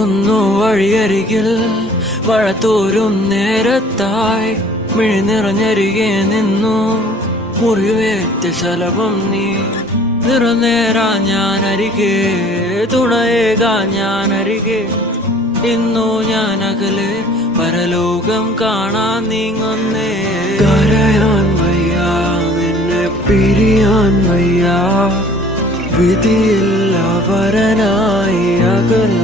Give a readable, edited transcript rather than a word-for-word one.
ഓർക്കുന്നു വഴിയരികിൽ വഴത്തോരും നേരത്തായി മിഴി നിറഞ്ഞരികെ നിന്നു മുറിവേറ്റ ശലഭം നീ നിറനേരാ ഞാനരികെ തുണയേകാ ഞാനരികെ ഇന്നു ഞാൻ അകലെ പരലോകം കാണാൻ നീങ്ങുന്നേ കരയാൻ വയ്യ നിന്നെ പിരിയാൻ വയ്യ വിധിയില്ല വരനായി അകൽ